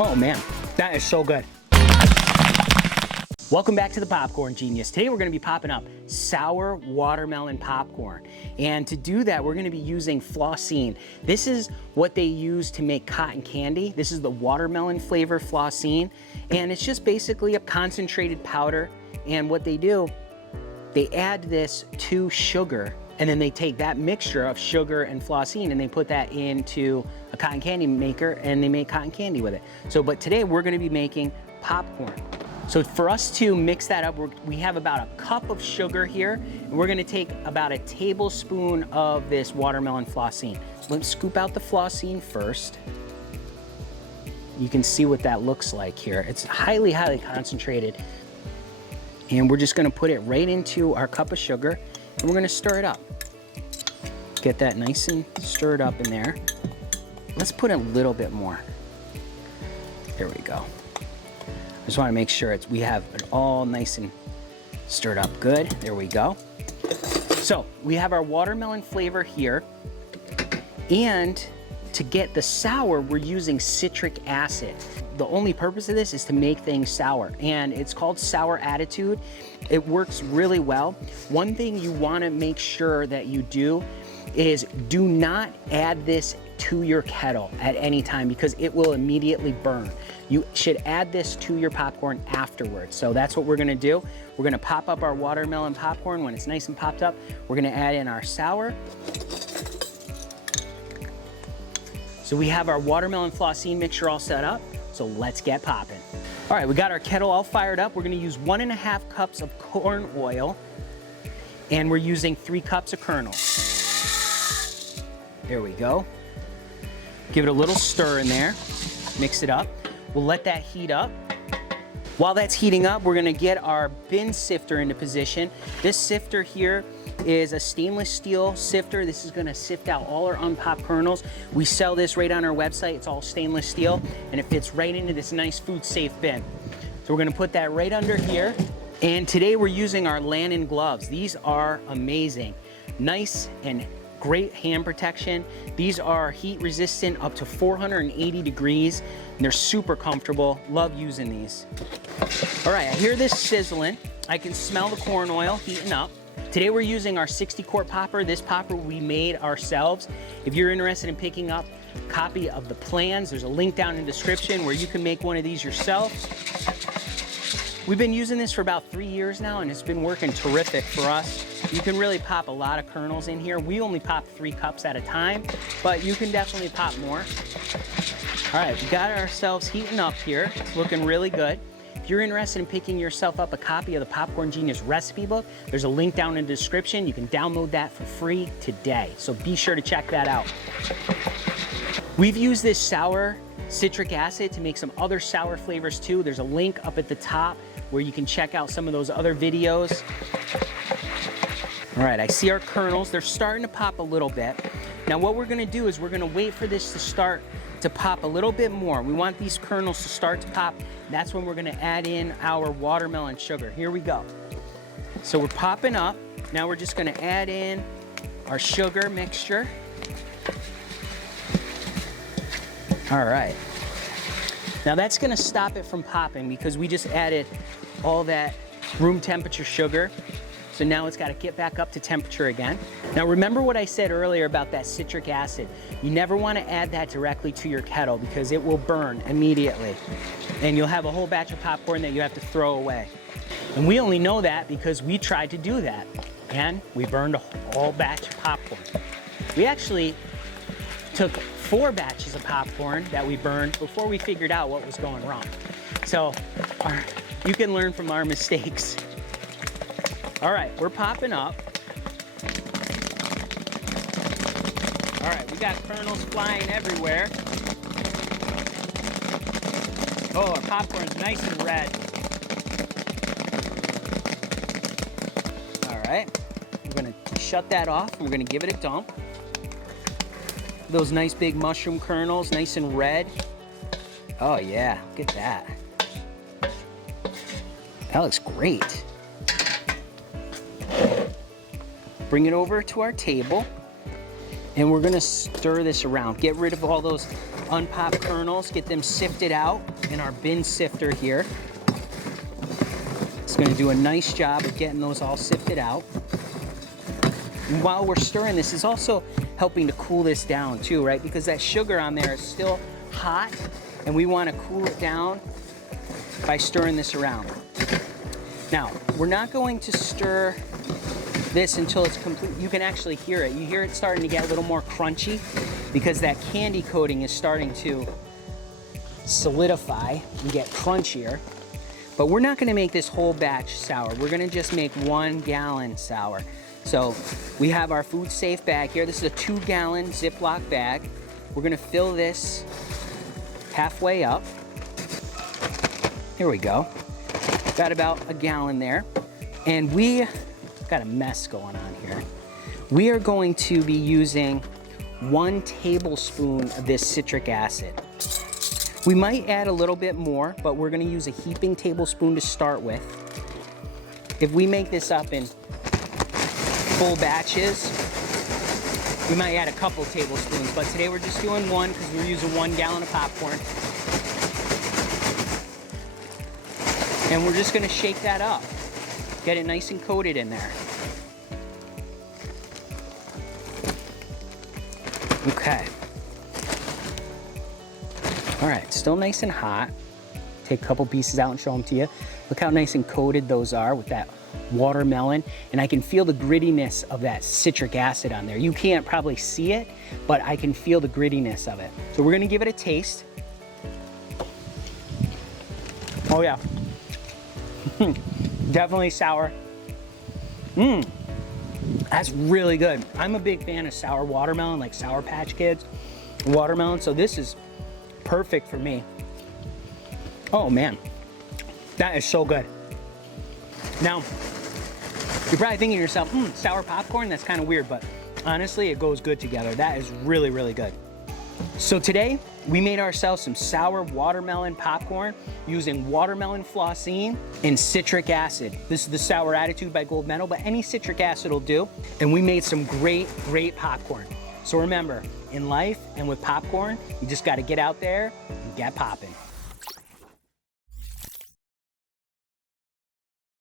Oh man, that is so good. Welcome back to the Popcorn Genius. Today we're gonna be popping up sour watermelon popcorn. And to do that, we're gonna be using Flossine. This is what they use to make cotton candy. This is the watermelon flavor Flossine. And it's just basically a concentrated powder. And what they do, they add this to sugar, and then they take that mixture of sugar and Flossine and they put that into a cotton candy maker and they make cotton candy with it. But today we're gonna be making popcorn. So for us to mix that up, we have about a cup of sugar here, and we're gonna take about a tablespoon of this watermelon Flossine. Let's scoop out the Flossine first. You can see what that looks like here. It's highly, highly concentrated. And we're just gonna put it right into our cup of sugar, and we're gonna stir it up. Get that nice and stirred up in there. Let's put a little bit more. There we go. Just want to make sure we have it all nice and stirred up good. There we go. So we have our watermelon flavor here. And to get the sour, we're using citric acid. The only purpose of this is to make things sour, and it's called Sour Attitude. It works really well. One thing you want to make sure that you do is do not add this to your kettle at any time because it will immediately burn. You should add this to your popcorn afterwards. So that's what we're gonna do. We're gonna pop up our watermelon popcorn. When it's nice and popped up, we're gonna add in our sour. So we have our watermelon Flossine mixture all set up. So let's get popping. All right, we got our kettle all fired up. We're gonna use 1.5 cups of corn oil, and we're using 3 cups of kernels. There we go. Give it a little stir in there, mix it up. We'll let that heat up. While that's heating up, we're gonna get our bin sifter into position. This sifter here is a stainless steel sifter. This is gonna sift out all our unpopped kernels. We sell this right on our website. It's all stainless steel, and it fits right into this nice food safe bin. So we're gonna put that right under here. And today we're using our Lannon gloves. These are amazing. Nice and great hand protection. These are heat resistant up to 480 degrees. And they're super comfortable. Love using these. All right, I hear this sizzling. I can smell the corn oil heating up. Today we're using our 60-quart popper. This popper we made ourselves. If you're interested in picking up a copy of the plans, there's a link down in the description where you can make one of these yourself. We've been using this for about 3 years now, and it's been working terrific for us. You can really pop a lot of kernels in here. We only pop 3 cups at a time, but you can definitely pop more. All right, we got ourselves heating up here. It's looking really good. If you're interested in picking yourself up a copy of the Popcorn Genius recipe book, there's a link down in the description. You can download that for free today, so be sure to check that out. We've used this sour citric acid to make some other sour flavors too. There's a link up at the top where you can check out some of those other videos. All right, I see our kernels. They're starting to pop a little bit. Now what we're gonna do is we're gonna wait for this to start to pop a little bit more. We want these kernels to start to pop. That's when we're gonna add in our watermelon sugar. Here we go. So we're popping up. Now we're just gonna add in our sugar mixture. All right. Now that's gonna stop it from popping because we just added all that room temperature sugar. So now it's gotta get back up to temperature again. Now remember what I said earlier about that citric acid. You never wanna add that directly to your kettle because it will burn immediately. And you'll have a whole batch of popcorn that you have to throw away. And we only know that because we tried to do that and we burned a whole batch of popcorn. We actually took 4 batches of popcorn that we burned before we figured out what was going wrong. So you can learn from our mistakes. All right, we're popping up. All right, we got kernels flying everywhere. Oh, our popcorn's nice and red. All right, we're gonna shut that off. We're gonna give it a dump. Those nice big mushroom kernels, nice and red. Oh yeah, look at that. That looks great. Bring it over to our table, and we're gonna stir this around. Get rid of all those unpopped kernels, get them sifted out in our bin sifter here. It's gonna do a nice job of getting those all sifted out. And while we're stirring this, it's also helping to cool this down too, right? Because that sugar on there is still hot, and we wanna cool it down by stirring this around. Now, we're not going to stir this until it's complete. You can actually hear it. You hear it starting to get a little more crunchy because that candy coating is starting to solidify and get crunchier. But we're not gonna make this whole batch sour. We're gonna just make 1 gallon sour. So we have our food safe bag here. This is a 2-gallon Ziploc bag. We're gonna fill this halfway up. Here we go. Got about a gallon there. And we got a mess going on here. We are going to be using 1 tablespoon of this citric acid. We might add a little bit more, but we're gonna use a heaping tablespoon to start with. If we make this up in full batches, we might add a couple tablespoons, but today we're just doing 1 because we're using 1 gallon of popcorn. And we're just gonna shake that up. Get it nice and coated in there. Okay. All right, still nice and hot. Take a couple pieces out and show them to you. Look how nice and coated those are with that watermelon. And I can feel the grittiness of that citric acid on there. You can't probably see it, but I can feel the grittiness of it. So we're gonna give it a taste. Oh yeah. Definitely sour. That's really good. I'm a big fan of sour watermelon, like Sour Patch Kids watermelon, so this is perfect for me. Oh man, that is so good. Now, you're probably thinking to yourself, sour popcorn, that's kind of weird, but honestly, it goes good together. That is really, really good. So today, we made ourselves some sour watermelon popcorn using watermelon Flossine and citric acid. This is the Sour Attitude by Gold Medal, but any citric acid will do. And we made some great, great popcorn. So remember, in life and with popcorn, you just gotta get out there and get popping.